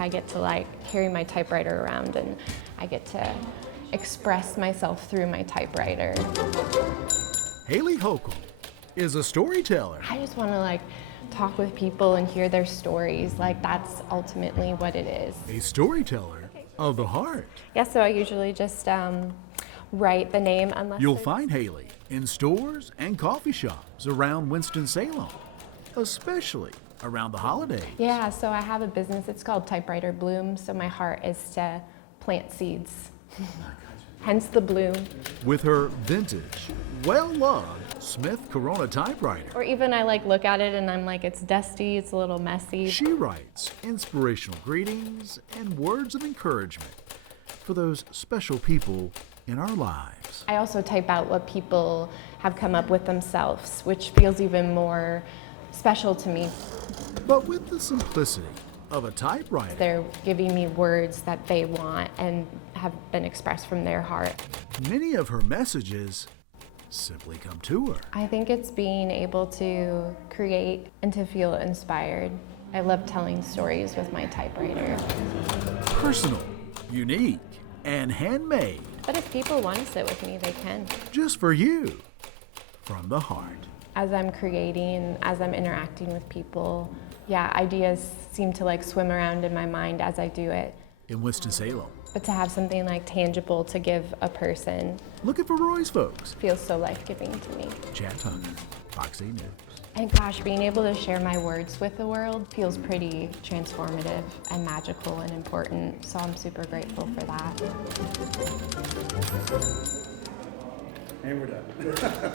I get to like carry my typewriter around and I get to express myself through my typewriter. Haley Hochul is a storyteller. I just want to like talk with people and hear their stories. Like that's ultimately what it is. A storyteller of the heart. Yeah, so I usually just write the name unless You'll there's- find Haley in stores and coffee shops around Winston-Salem, especially around the holidays. Yeah, so I have a business, it's called Typewriter Bloom, so my heart is to plant seeds. Hence the bloom. With her vintage, well-loved Smith Corona typewriter, Or even I like look at it and I'm like, it's dusty, it's a little messy. she writes inspirational greetings and words of encouragement for those special people in our lives. I also type out what people have come up with themselves, which feels even more special to me. But with the simplicity of a typewriter, They're giving me words that they want and have been expressed from their heart. many of her messages simply come to her. I think it's being able to create and to feel inspired. I love telling stories with my typewriter. Personal, unique, and handmade, But if people want to sit with me, they can. just for you, from the heart. As I'm creating, as I'm interacting with people, yeah, ideas seem to like swim around in my mind as I do it. In Winston-Salem, But to have something like tangible to give a person looking for Roy's folks. feels so life-giving to me. Chad Tucker, Fox 8 News. And gosh, being able to share my words with the world feels pretty transformative and magical and important. So I'm super grateful for that. And we're done.